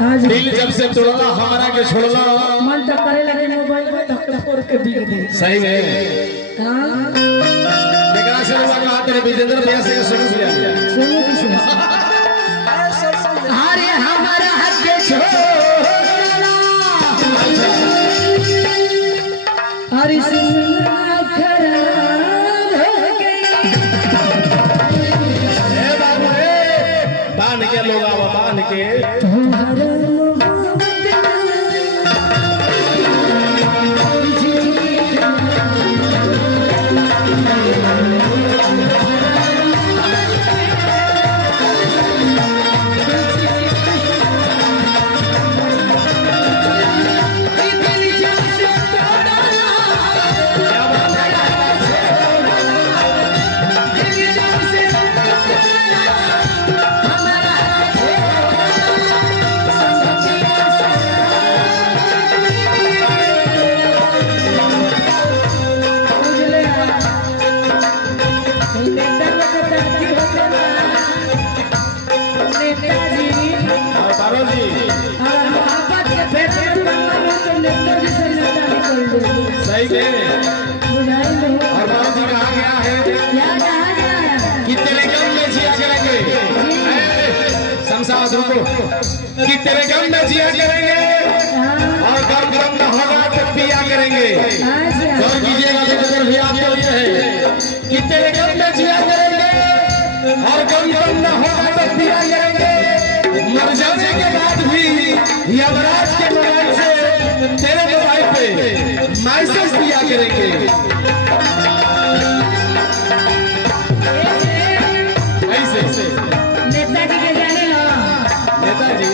दिल जब से तोड़ला हमारा के छोड़ला मन तो करे लगे मोबाइल में धक्का फोड़ के बिक दे। सही में हां लेकिन से हुआ का तेरे विजेंद्र भैया से सुन लिया सुनो किसी अरे हमारा हाथ के छोड़ना अरे सुना खराब हो गई ए बाबू ए बांध के लोग आवा बांध के तुम्हारा सही है और बाबू जी कहा गया है कि तेरे गम में जिया करेंगे शमशाद रुको कि तेरे गम में जिया करेंगे और गम गम न होगा तो पिया करेंगे गौर कीजिएगा तो भी आपके लिए है कि तेरे गम में जिया करेंगे और गम गम न होगा तो पिया करेंगे मर जाने के बाद भी यमराज के मोबाइल से तेरे मोबाइल पे मैसेज दिया करेंगे ऐसे नेताजी के जाने लो नेताजी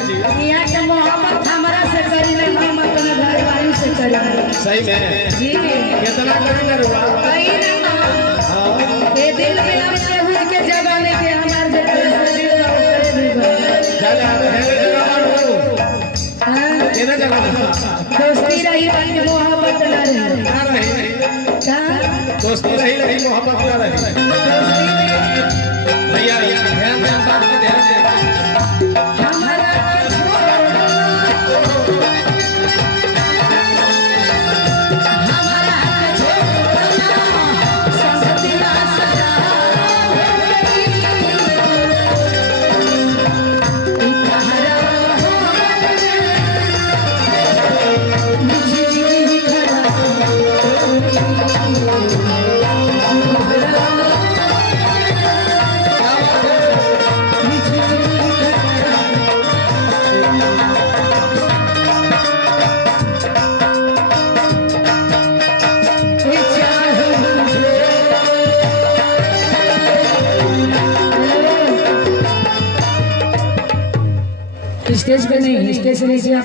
यहाँ के मोहब्बत हमारा से करी नहीं हम अपने घर वाली से करी सही में जी कितना करेंगे रुआ कहीं ना ये दिल में हम केहू के जगह लेके हमारे जगह दोस्ती रही मोहब्बत न रही दोस्ती रही मोहब्बत न रही भैया ध्यान ध्यान बात पे ध्यान दे हमारा स्टेज पे नहीं स्टेज से नीचे आप